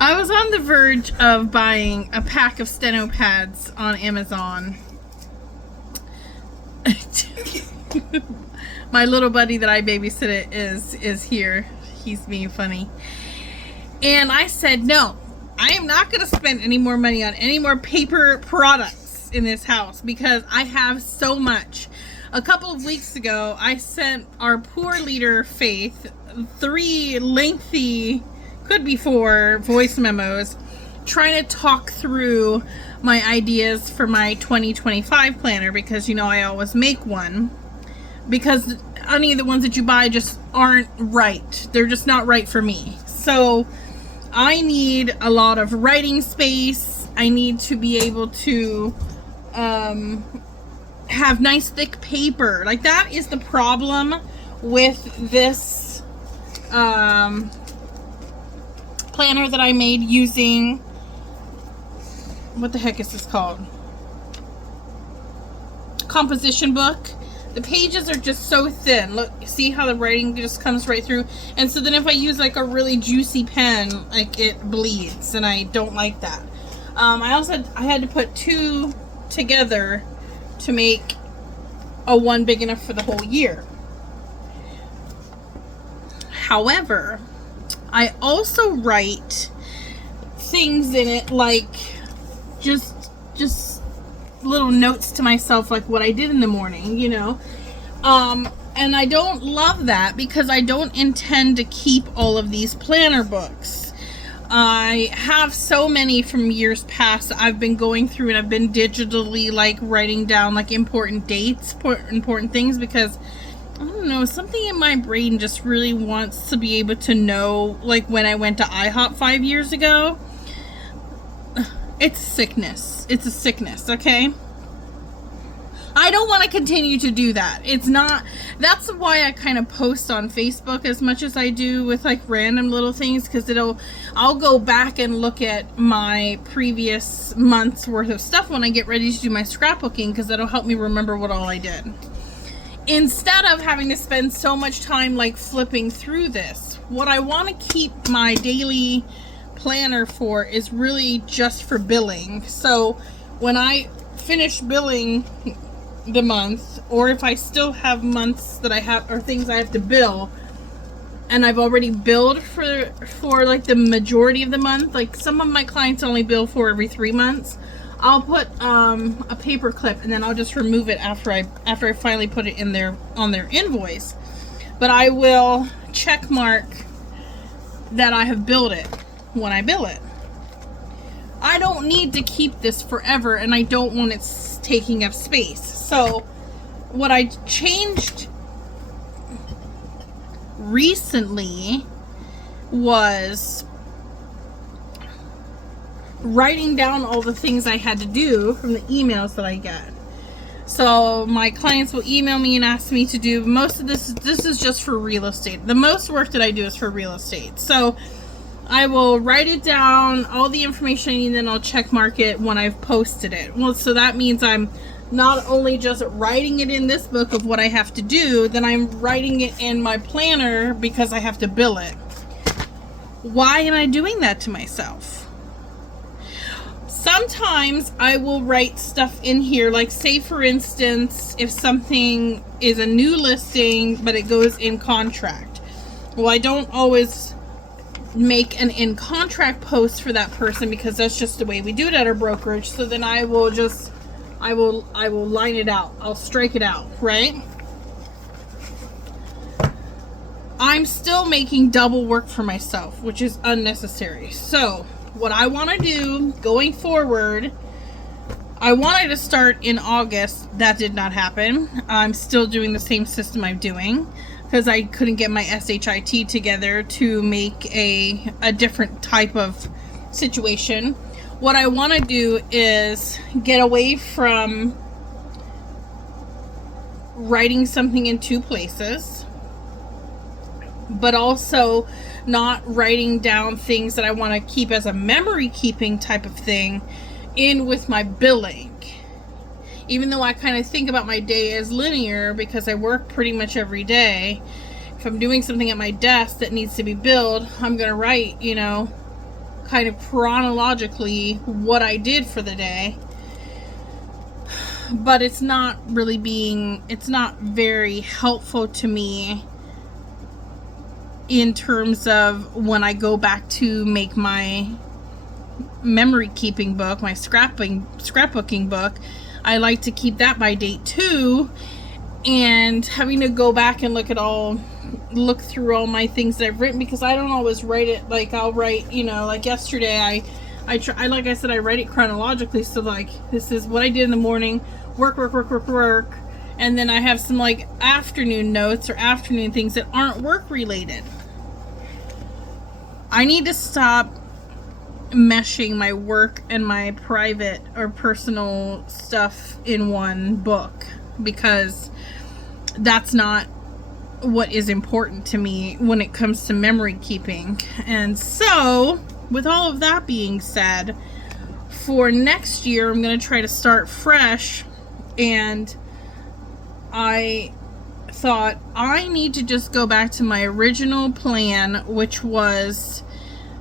I was on the verge of buying a pack of steno pads on Amazon. My little buddy that I babysit is here. He's being funny. And I said, no, I am not going to spend any more money on any more paper products in this house because I have so much. A couple of weeks ago, I sent our poor leader, Faith, 3 lengthy, could be 4, voice memos trying to talk through my ideas for my 2025 planner because, you know, I always make one. Because any of the ones that you buy just aren't right. They're just not right for me. So I need a lot of writing space. I need to be able to have nice thick paper. Like, that is the problem with this planner that I made using, what the heck is this called? Composition book. The pages are just so thin. Look, see how the writing just comes right through? And so then if I use like a really juicy pen, like, it bleeds, and I don't like that. I had to put 2 together to make a one big enough for the whole year. However, I also write things in it, like just little notes to myself, like what I did in the morning, you know. And I don't love that because I don't intend to keep all of these planner books. I have so many from years past I've been going through, and I've been digitally like writing down like important dates, important things, because I don't know, something in my brain just really wants to be able to know, like when I went to IHOP 5 years ago. It's sickness. It's a sickness, okay? I don't want to continue to do that. It's not, that's why I kind of post on Facebook as much as I do with like random little things, because I'll go back and look at my previous month's worth of stuff when I get ready to do my scrapbooking, because that'll help me remember what all I did. Instead of having to spend so much time like flipping through this, what I want to keep my daily planner for is really just for billing. So when I finish billing the month, or if I still have months that I have, or things I have to bill, and I've already billed for like the majority of the month, like some of my clients only bill for every 3 months, I'll put a paper clip, and then I'll just remove it after I finally put it in on their invoice. But I will check mark that I have billed it when I bill it. I don't need to keep this forever, and I don't want it taking up space. So what I changed recently was writing down all the things I had to do from the emails that I get. So my clients will email me and ask me to do most of this is just for real estate. The most work that I do is for real estate. So I will write it down, all the information I need, and then I'll check mark it when I've posted it. Well, so that means I'm not only just writing it in this book of what I have to do, then I'm writing it in my planner because I have to bill it. Why am I doing that to myself? Sometimes I will write stuff in here, like say for instance, if something is a new listing but it goes in contract. Well, I don't always make an in contract post for that person because that's just the way we do it at our brokerage. So then I will line it out. I'll strike it out, right? I'm still making double work for myself, which is unnecessary. So what I want to do going forward, I wanted to start in August. That did not happen. I'm still doing the same system I'm doing because I couldn't get my SHIT together to make a different type of situation. What I want to do is get away from writing something in 2 places, but also not writing down things that I want to keep as a memory keeping type of thing in with my billing. Even though I kind of think about my day as linear because I work pretty much every day, if I'm doing something at my desk that needs to be billed, I'm going to write, kind of chronologically what I did for the day. But it's not very helpful to me in terms of when I go back to make my memory keeping book, my scrapbooking book. I like to keep that by date too, and having to go back and look through all my things that I've written, because I don't always write it. Like, I'll write, like yesterday I like I said, I write it chronologically. So like, this is what I did in the morning, work, and then I have some like afternoon notes or afternoon things that aren't work related. I need to stop meshing my work and my private or personal stuff in one book, because that's not what is important to me when it comes to memory keeping. And so, with all of that being said, for next year, I'm going to try to start fresh, and I thought I need to just go back to my original plan, which was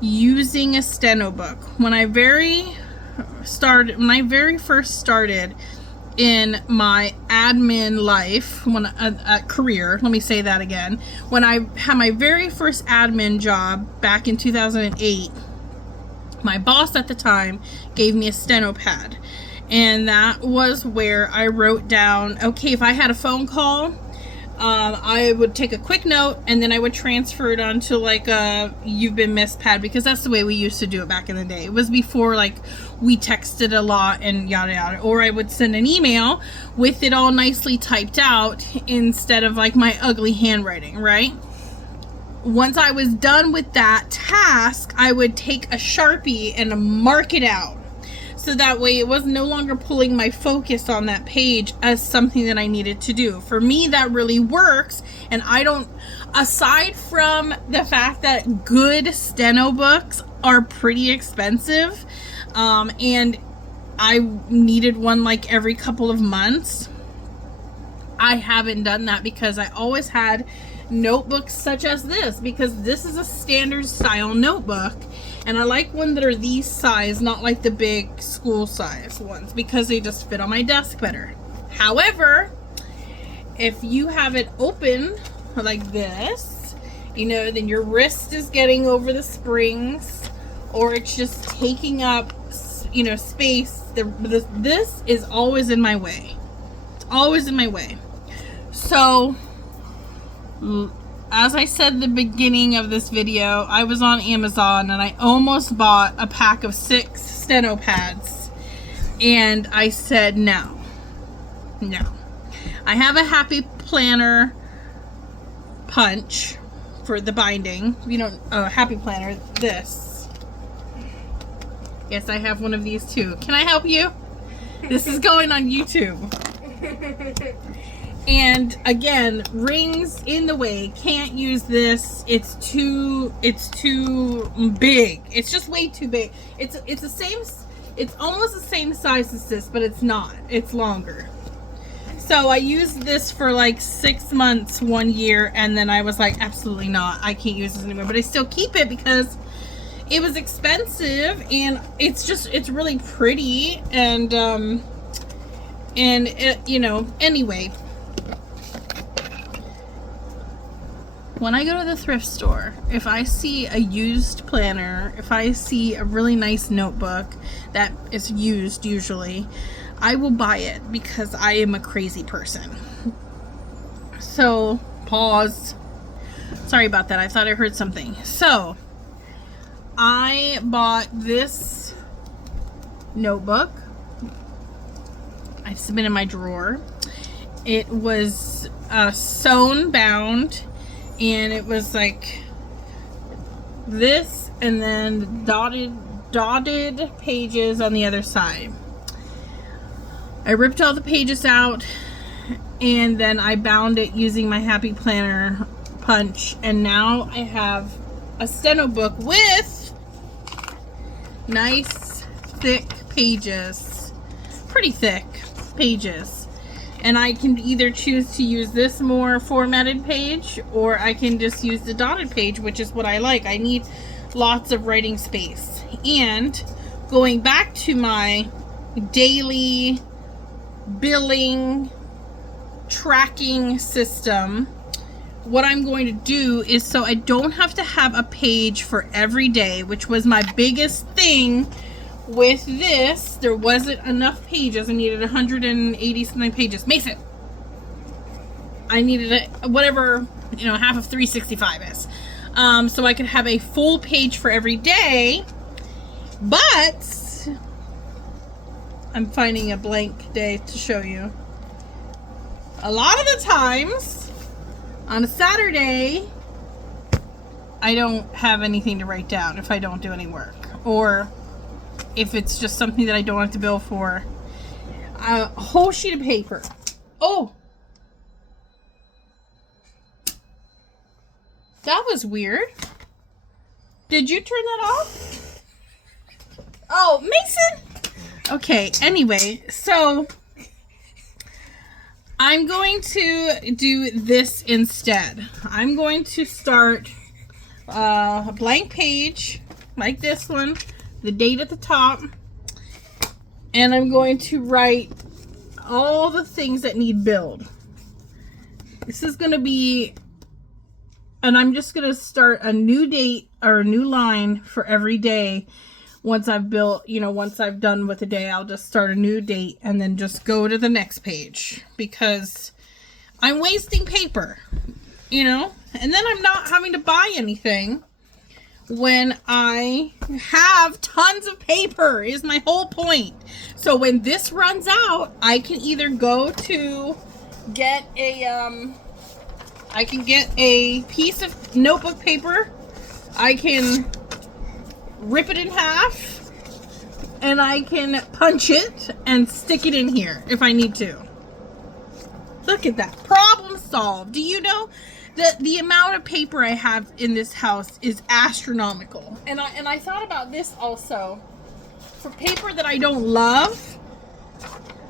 using a stenobook. When I very first started in my admin life, career, let me say that again. When I had my very first admin job back in 2008, my boss at the time gave me a steno pad. And that was where I wrote down, okay, if I had a phone call, I would take a quick note, and then I would transfer it onto like a "you've been missed" pad, because that's the way we used to do it back in the day. It was before like we texted a lot and yada yada. Or I would send an email with it all nicely typed out instead of like my ugly handwriting, right? Once I was done with that task, I would take a Sharpie and mark it out. So that way it was no longer pulling my focus on that page as something that I needed to do. For me, that really works. And aside from the fact that good steno books are pretty expensive, and I needed one like every couple of months, I haven't done that, because I always had notebooks such as this, because this is a standard style notebook. And I like ones that are these size, not like the big school size ones, because they just fit on my desk better. However, if you have it open like this, then your wrist is getting over the springs, or it's just taking up, space. This is always in my way. It's always in my way. So, as I said at the beginning of this video, I was on Amazon and I almost bought a pack of 6 steno pads. And I said no. I have a Happy Planner punch for the binding. Happy Planner, this. Yes, I have one of these too. Can I help you? This is going on YouTube. And again, rings in the way. Can't use this. It's too big. It's just way too big. It's the same. It's almost the same size as this, but it's not. It's longer. So I used this for like 6 months, 1 year, and then I was like, absolutely not. I can't use this anymore. But I still keep it because it was expensive, and it's really pretty, and anyway. When I go to the thrift store, if I see a used planner, if I see a really nice notebook that is used usually, I will buy it, because I am a crazy person. So, pause. Sorry about that. I thought I heard something. So, I bought this notebook. It's been in my drawer. It was sewn bound. And it was like this, and then dotted pages on the other side. I ripped all the pages out, and then I bound it using my Happy Planner punch. And now I have a steno book with nice thick pages, pretty thick pages. And I can either choose to use this more formatted page, or I can just use the dotted page, which is what I like. I need lots of writing space. And going back to my daily billing tracking system, what I'm going to do is, so I don't have to have a page for every day, which was my biggest thing with this. There wasn't enough pages. I needed 180 something pages. Mason, I needed whatever, half of 365 is. So I could have a full page for every day, but I'm finding a blank day to show you. A lot of the times on a Saturday, I don't have anything to write down if I don't do any work, or if it's just something that I don't have to bill for. A whole sheet of paper. Oh, that was weird. Did you turn that off? Oh, Mason. Okay, anyway, so I'm going to do this instead. I'm going to start a blank page like this one, the date at the top, and I'm going to write all the things that need billed. This is going to be, and I'm just going to start a new date or a new line for every day. Once I've built, once I've done with the day, I'll just start a new date and then just go to the next page, because I'm wasting paper, and then I'm not having to buy anything when I have tons of paper is my whole point. So when this runs out, I can either go to get I can get a piece of notebook paper, I can rip it in half, and I can punch it and stick it in here if I need to. Look at that. Problem solved. Do you know that the amount of paper I have in this house is astronomical? And I thought about this also. For paper that I don't love,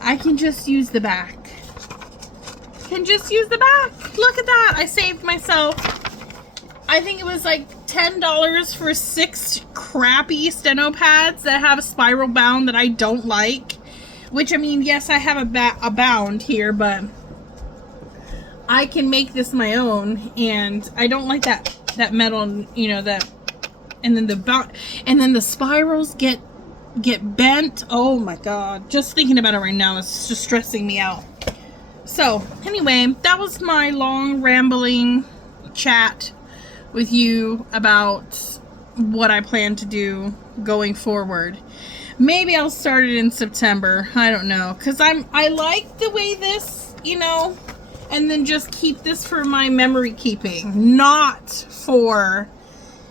I can just use the back. Look at that. I saved myself, I think it was like $10 for 6 crappy steno pads that have a spiral bound that I don't like. Which, I mean, yes, I have a bound here, but I can make this my own, and I don't like that metal, that, and then the spirals get bent. Oh my god, just thinking about it right now is just stressing me out. So anyway, that was my long rambling chat with you about what I plan to do going forward. Maybe I'll start it in September. I don't know, because I like the way this, and then just keep this for my memory keeping, not for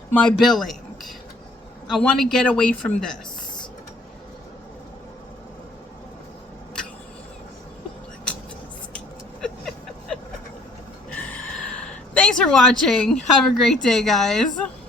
my billing. I want to get away from this. Thanks for watching. Have a great day, guys.